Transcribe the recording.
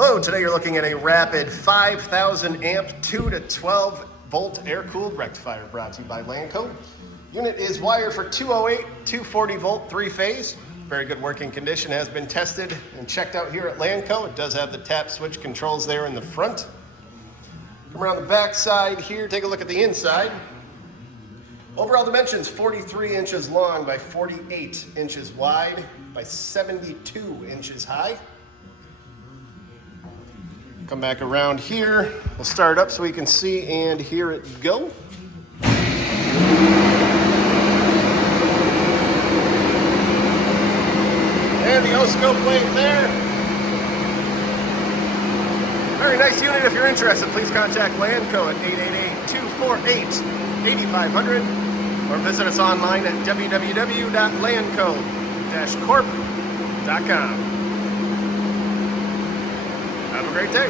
Hello, today you're looking at a rapid 5,000 amp 2 to 12 volt air-cooled rectifier brought to you by Lanco. Unit is wired for 208, 240 volt, 3-phase. Very good working condition, has been tested and checked out here at Lanco. It does have the tap switch controls there in the front. Come around the back side here, take a look at the inside. Overall dimensions, 43 inches long by 48 inches wide by 72 inches high. Come back around here. We'll start up so we can see and hear it go. And the O-scope link there. Very nice unit. If you're interested, please contact Lanco at 888-248-8500 or visit us online at www.lanco-corp.com. Have a great day.